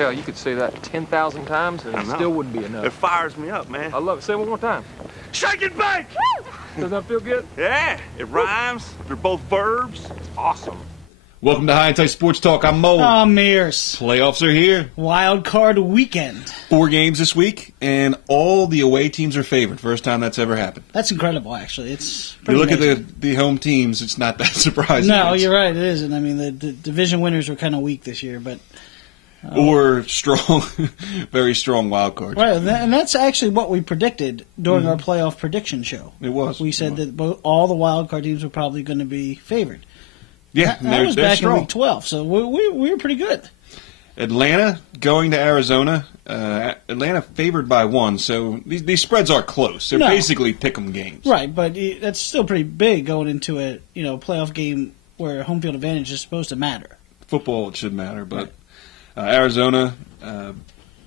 Hell, you could say that 10,000 times and it still wouldn't be enough. It fires me up, man. I love it. Say it one more time. Shake and bake! Does that feel good? Yeah, it rhymes. They're both verbs. It's awesome. Welcome to High and Tight Sports Talk. I'm Mo. I'm Meares. Playoffs are here. Wild card weekend. 4 games this week, and all the away teams are favored. First time that's ever happened. That's incredible, actually. It's If you pretty look amazing. at the home teams, it's not that surprising. No, you're right. It isn't. I mean, the division winners were kind of weak this year, but Or strong, very strong wild cards. right, and that's actually what we predicted during our playoff prediction show. It was. We said that all the wild card teams were probably going to be favored. Yeah, That was they're back strong. in week 12, so we were pretty good. Atlanta going to Arizona. Atlanta favored by 1, so these spreads are close. They're No. basically pick'em games. Right, but that's still pretty big going into a playoff game where home field advantage is supposed to matter. Football, it should matter, but Arizona,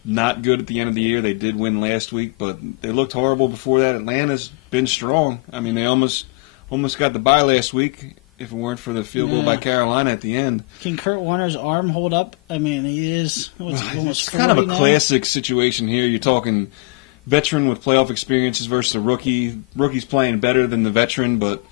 not good at the end of the year. They did win last week, but they looked horrible before that. Atlanta's been strong. I mean, they almost got the bye last week if it weren't for the field goal by Carolina at the end. Can Kurt Warner's arm hold up? I mean, he is almost It's kind of a 40 now? classic situation here. You're talking veteran with playoff experiences versus a rookie. Rookie's playing better than the veteran, but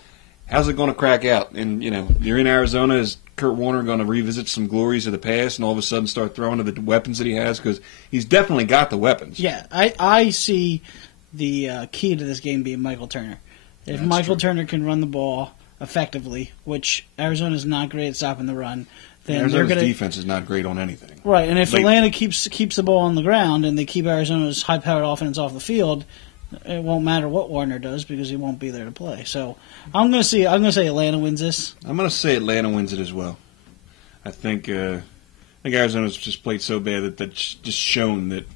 how's it going to crack out? And, you're in Arizona. Is Kurt Warner going to revisit some glories of the past and all of a sudden start throwing to the weapons that he has? Because he's definitely got the weapons. Yeah, I see the key to this game being Michael Turner. If That's Michael true. Turner can run the ball effectively, which Arizona's not great at stopping the run, then they're Arizona's going to defense is not great on anything. right. And if Late. Atlanta keeps the ball on the ground and they keep Arizona's high-powered offense off the field, it won't matter what Warner does because he won't be there to play. So I'm going to say Atlanta wins this. I'm going to say Atlanta wins it as well. I think Arizona's just played so bad that that's just shown that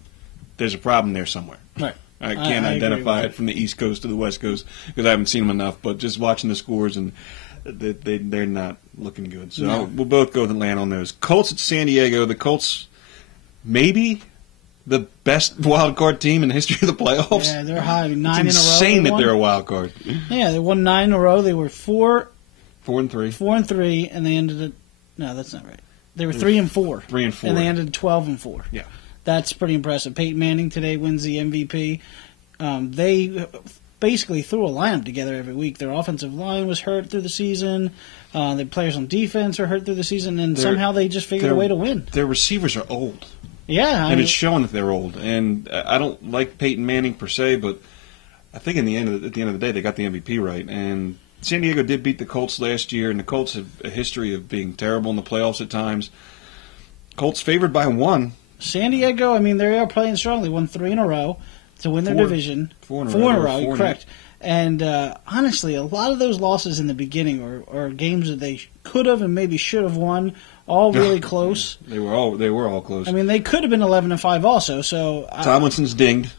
there's a problem there somewhere. Right. I can't I agree identify with it from the East Coast to the West Coast because I haven't seen them enough. But just watching the scores, and they're not looking good. So No. we'll both go with Atlanta on those. Colts at San Diego. The Colts, maybe the best wild card team in the history of the playoffs. Yeah, they're high. 9 It's in a row. insane they that won. they're a wild card. Yeah, they won 9 in a row. They were 4-3, 4-3. and they ended at no, that's not right. They were 3-4, 3-4. and they ended 12-4. Yeah. That's pretty impressive. Peyton Manning today wins the MVP. They basically threw a lineup together every week. Their offensive line was hurt through the season. The players on defense are hurt through the season, and somehow they just figured a way to win. Their receivers are old. Yeah, And it's showing that they're old. And I don't like Peyton Manning per se, but I think at the end of the day, they got the MVP right. And San Diego did beat the Colts last year, and the Colts have a history of being terrible in the playoffs at times. Colts favored by 1. San Diego, I mean, they are playing strong. They won 3 in a row to win their division. 4 in a 4 row. in a row, Four in correct. And honestly, a lot of those losses in the beginning are games that they could have and maybe should have won, all really close. They were all close. I mean, they could have been 11-5 also. So Tomlinson's dinged.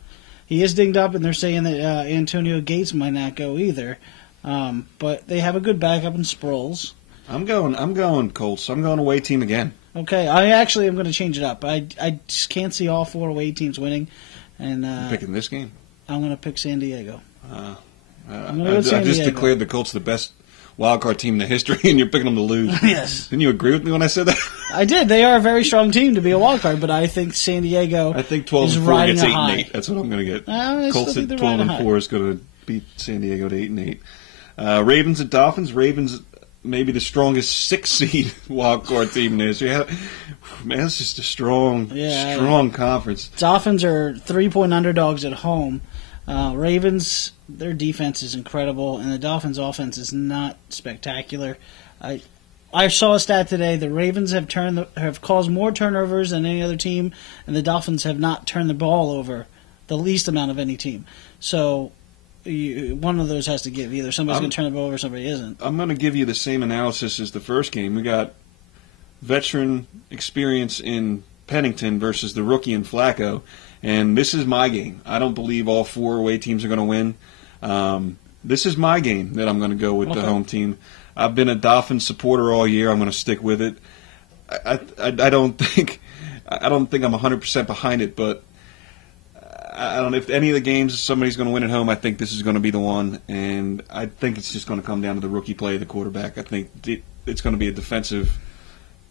he is dinged up, and they're saying that Antonio Gates might not go either. But they have a good backup in Sproles. I'm going Colts. I'm going away team again. Okay, I actually am going to change it up. I just can't see all 4 away teams winning, and I'm picking this game. I'm going to pick San Diego. I gonna go with San just Diego. declared the Colts the best wild card team in the history, and you're picking them to lose. Yes. Didn't you agree with me when I said that? I did. They are a very strong team to be a wild card, but I think San Diego I think is 12-4 riding gets a 8-8. high. That's what I'm going to get. I still Colts think at they're riding a 12-4 is going to beat San Diego to 8-8. Ravens at Dolphins. Ravens maybe the strongest 6-seed wild card team in the history. Man, it's just a strong conference. Dolphins are 3-point underdogs at home. Ravens, their defense is incredible, and the Dolphins' offense is not spectacular. I saw a stat today: the Ravens have caused more turnovers than any other team, and the Dolphins have not turned the ball over the least amount of any team. So one of those has to give. Either somebody's going to turn the ball over, or somebody isn't. I'm going to give you the same analysis as the first game. We got veteran experience in Pennington versus the rookie in Flacco. And this is my game. I don't believe all 4 away teams are going to win. This is my game that I'm going to go with the home team. I've been a Dolphins supporter all year. I'm going to stick with it. I don't think I'm 100% behind it, but I don't know if any of the games somebody's going to win at home. I think this is going to be the one, and I think it's just going to come down to the rookie play of the quarterback. I think it's going to be a defensive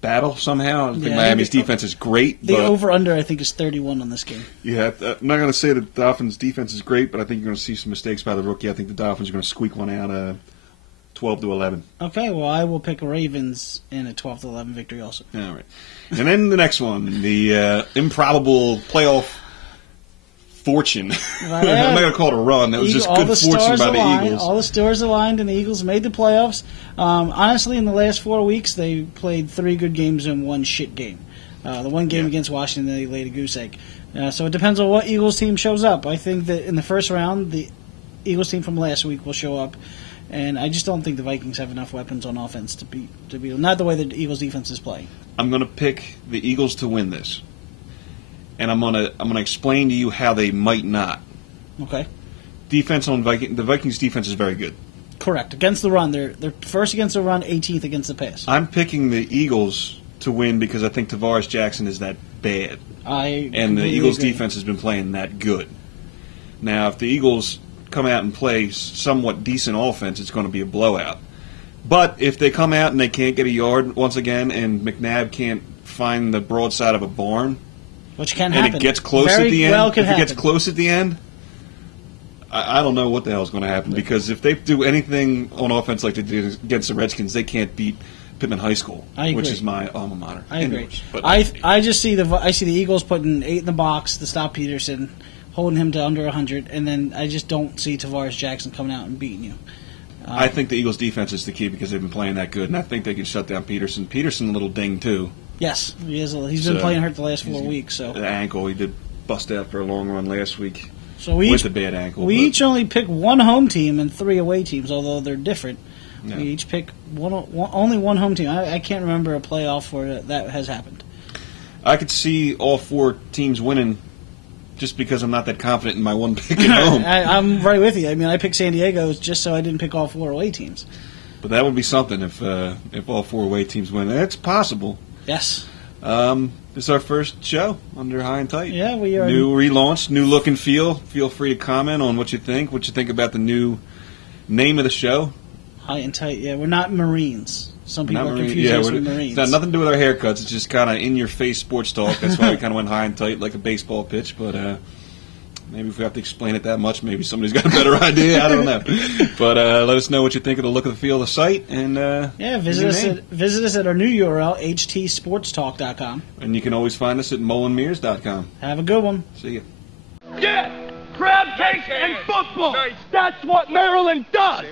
battle somehow. I think Yeah, Miami's defense is great. The but over-under, I think, is 31 on this game. yeah, I'm not going to say the Dolphins' defense is great, but I think you're going to see some mistakes by the rookie. I think the Dolphins are going to squeak one out 12-11. Okay, well, I will pick Ravens in a 12-11 victory also. All right. And then the next one, the improbable playoff fortune. I'm not going to call it a run. It was just good fortune by the Eagles. All the stars aligned, and the Eagles made the playoffs. Honestly, in the last 4 weeks, they played 3 good games and 1 shit game. The one game against Washington, they laid a goose egg. So it depends on what Eagles team shows up. I think that in the first round, the Eagles team from last week will show up. And I just don't think the Vikings have enough weapons on offense to beat them. Not the way the Eagles defense is playing. I'm going to pick the Eagles to win this. And I'm gonna explain to you how they might not. Okay. Defense on the Vikings defense is very good. Correct. Against the run, they're first against the run, 18th against the pass. I'm picking the Eagles to win because I think Tavares Jackson is that bad. And the Eagles defense has been playing that good. Now, if the Eagles come out and play somewhat decent offense, it's going to be a blowout. But if they come out and they can't get a yard once again, and McNabb can't find the broadside of a barn, which can happen, and it gets close Very at the end, well if it gets close at the end, I don't know what the hell is going to happen, because if they do anything on offense like they did against the Redskins, they can't beat Pittman High School, which is my alma mater. I agree. I just see the Eagles putting 8 in the box to stop Peterson, holding him to under 100, and then I just don't see Tavares Jackson coming out and beating you. I think the Eagles' defense is the key because they've been playing that good, and I think they can shut down Peterson. Peterson, a little ding, too. Yes, he is. He's been playing hurt the last 4 weeks. So the ankle, he did bust out for a long run last week. So with the bad ankle. We each only pick 1 home team and 3 away teams, although they're different. Yeah. We each pick only 1 home team. I can't remember a playoff where that has happened. I could see all 4 teams winning just because I'm not that confident in my one pick at home. I'm right with you. I mean, I picked San Diego just so I didn't pick all 4 away teams. But that would be something if all 4 away teams win. That's possible. Yes. This is our first show under High and Tight. Yeah, we are. New relaunch, new look and feel. Feel free to comment on what you think about the new name of the show. High and Tight, yeah. We're not Marines. Some people are confused us with Marines. It's got nothing to do with our haircuts. It's just kind of in-your-face sports talk. That's why we kind of went high and tight like a baseball pitch. But maybe if we have to explain it that much, maybe somebody's got a better idea. I don't know. But let us know what you think of the look of the feel of the site. And visit us at our new URL, htsportstalk.com. And you can always find us at molandmears.com. Have a good one. See ya. Yeah! Crab cakes and football! That's what Maryland does!